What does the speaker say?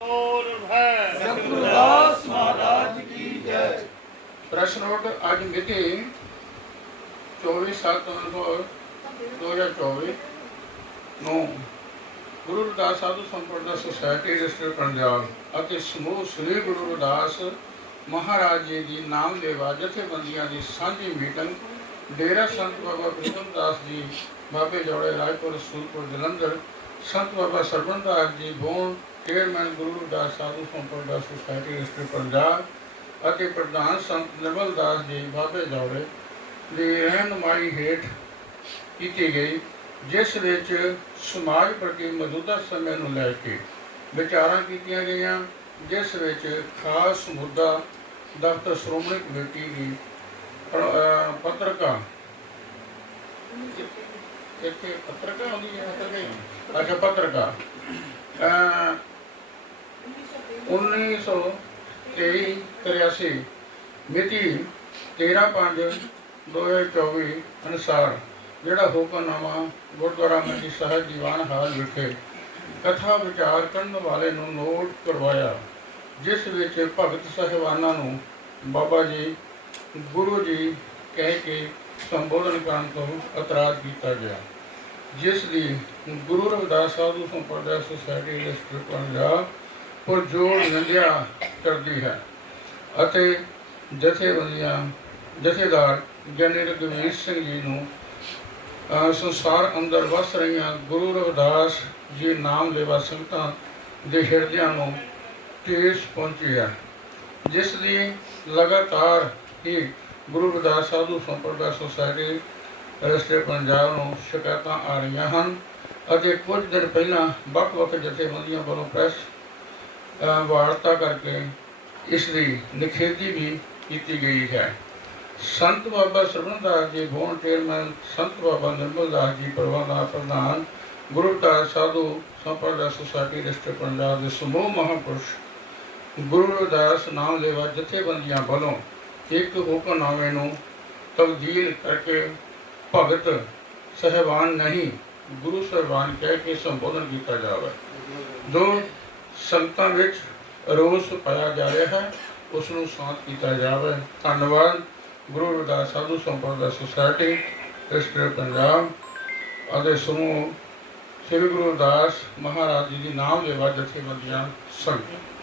ਸਤਿਗੁਰਦਾਸ ਮਹਾਰਾਜ ਪੰਜਾਬ ਅਤੇ ਸਮੂਹ ਸ੍ਰੀ ਗੁਰੂ ਮਹਾਰਾਜ ਜੀ ਦੀ ਨਾਮ ਜਥੇਬੰਦੀਆਂ ਦੀ ਸਾਂਝੀ ਮੀਟਿੰਗ ਡੇਰਾ ਸੰਤ ਬਾਬਾ ਪ੍ਰੀਤਮ ਦਾਸ ਜੀ, ਬਾਬੇ ਜੋੜੇ ਰਾਜਪੁਰ ਜਲੰਧਰ, ਸੰਤ ਬਾਬਾ ਸਰਵਨ ਦਾਸ ਜੀ ਬੋਣ ਚੇਅਰਮੈਨ ਗੁਰੂ ਰਵਿਦਾਸ ਸਾਧੂ ਸੰਪਰਦਾ ਸੁਸਾਇਟੀ ਰਜਿਸਟਰ ਪੰਜਾਬ ਅਤੇ ਪ੍ਰਧਾਨ ਸੰਤ ਨਿਰਮਲ ਦਾਸ ਜੀ ਬਾਬੇ ਜੋੜੇ ਦੀ ਰਹਿਨਮਾਈ ਹੇਠ ਕੀਤੀ ਗਈ, ਜਿਸ ਵਿੱਚ ਸਮਾਜ ਪ੍ਰਤੀ ਮੌਜੂਦਾ ਸਮੇਂ ਨੂੰ ਲੈ ਕੇ ਵਿਚਾਰਾਂ ਕੀਤੀਆਂ ਗਈਆਂ, ਜਿਸ ਵਿੱਚ ਖਾਸ ਮੁੱਦਾ ਦਫ਼ਤਰ ਸ਼੍ਰੋਮਣੀ ਕਮੇਟੀ ਦੀ ਪੱਤਰਕਾਰ ਇੱਥੇ ਪੱਤਰਕਾ ਆਉਂਦੀ ਹੈ ਪੱਤਰਕਾ ਅੱਛਾ, ਪੱਤਰਕਾਰ। 1923 83 ਮਿਤੀ 13/5/2024 ਅਨੁਸਾਰ ਜਿਹੜਾ ਹੁਕਮਨਾਮਾ ਗੁਰਦੁਆਰਾ ਮੰਡੀ ਸਾਹਿਬ ਦੀਵਾਨ ਹਾਲ ਵਿਖੇ ਕਥਾ ਵਿਚਾਰ ਕਰਨ ਵਾਲੇ ਨੂੰ ਨੋਟ ਕਰਵਾਇਆ, ਜਿਸ ਵਿੱਚ ਭਗਤ ਸਾਹਿਬਾਨਾਂ ਨੂੰ ਬਾਬਾ ਜੀ, ਗੁਰੂ ਜੀ ਕਹਿ ਕੇ ਸੰਬੋਧਨ ਕਰਨ ਤੋਂ ਇਤਰਾਜ਼ ਕੀਤਾ ਗਿਆ, ਜਿਸ ਦੀ ਗੁਰੂ ਰਵਿਦਾਸ ਸਾਧੂ ਸੰਪਰਦਾ ਸੁਸਾਇਟੀ ਰਜਿਸਟਰ ਪੰਜਾਬ ਪਰ ਜੋੜ ਨਿੰਦਿਆ ਕਰਦੀ ਹੈ। ਅਤੇ ਜਥੇਬੰਦੀਆਂ ਜਥੇਦਾਰ ਜਨਰਲ ਰਘਵੀਰ ਸਿੰਘ ਜੀ ਨੂੰ ਸੰਸਾਰ ਅੰਦਰ ਵਸ ਰਹੀਆਂ ਗੁਰੂ ਰਵਿਦਾਸ ਜੀ ਨਾਮ ਲੈਵਾ ਸੰਗਤਾਂ ਦੇ ਹਿਰਦਿਆਂ ਨੂੰ ਠੇਸ ਪਹੁੰਚੀ ਹੈ। ਜਿਸ ਦੀ ਲਗਾਤਾਰ ਹੀ ਗੁਰੂ ਰਵਿਦਾਸ ਸਾਧੂ ਸੰਪਰਦਾ ਸੁਸਾਇਟੀ ਰਜਿਸਟਰ ਪੰਜਾਬ ਨੂੰ ਸ਼ਿਕਾਇਤਾਂ ਆ ਰਹੀਆਂ ਹਨ ਅਤੇ ਕੁਝ ਦਿਨ ਪਹਿਲਾਂ ਵੱਖ-ਵੱਖ ਜਥੇਬੰਦੀਆਂ ਵੱਲੋਂ ਪ੍ਰੈਸ ਵਾਰਤਾ ਕਰਕੇ ਇਸ ਦੀ ਨਿਖੇਧੀ ਵੀ ਕੀਤੀ ਗਈ ਹੈ। ਸੰਤ ਬਾਬਾ ਸਰਵਨਦਾਸ ਜੀ ਬੋਨ ਚੇਅਰਮੈਨ ਸੰਤ ਬਾਬਾ ਨਿਰਮਲ ਦਾਸ ਜੀ ਪ੍ਰਬੰਧਾ ਪ੍ਰਧਾਨ ਗੁਰੂ ਰਵਿਦਾਸ ਸਾਧੂ ਸੰਪਰਦਾ ਸੁਸਾਇਟੀ ਰਜਿਸਟਰ ਪੰਜਾਬ ਦੇ ਸਮੂਹ ਮਹਾਂਪੁਰਸ਼ ਗੁਰੂ ਰਵਿਦਾਸ ਨਾਮ ਲੈਵਾ ਜਥੇਬੰਦੀਆਂ ਵੱਲੋਂ ਇੱਕ ਹੁਕਮਨਾਮੇ ਨੂੰ ਤਬਦੀਲ ਕਰਕੇ ਭਗਤ ਸਹਿਬਾਨ ਨਹੀਂ ਗੁਰੂ ਸਾਹਿਬਾਨ ਕਹਿ ਕੇ ਸੰਬੋਧਨ ਕੀਤਾ ਜਾਵੇ। ਜੋ ਸੰਗਤਾਂ ਵਿੱਚ ਰੋਸ ਪਾਇਆ ਜਾ ਰਿਹਾ ਹੈ, ਉਸ ਨੂੰ ਸ਼ਾਂਤ ਕੀਤਾ ਜਾਵੇ। ਧੰਨਵਾਦ। ਗੁਰੂ ਰਵਿਦਾਸ ਸਾਧੂ ਸੰਪਰਦਾ ਸੁਸਾਇਟੀ ਰਜਿਸਟਰ ਪੰਜਾਬ ਅਤੇ ਸਮੂਹ ਸ੍ਰੀ ਗੁਰੂ ਰਵਿਦਾਸ ਮਹਾਰਾਜ ਜੀ ਦੀ ਨਾਮ ਲੈਵਾ ਜਥੇਬੰਦੀਆਂ ਸੰਗਤਾਂ।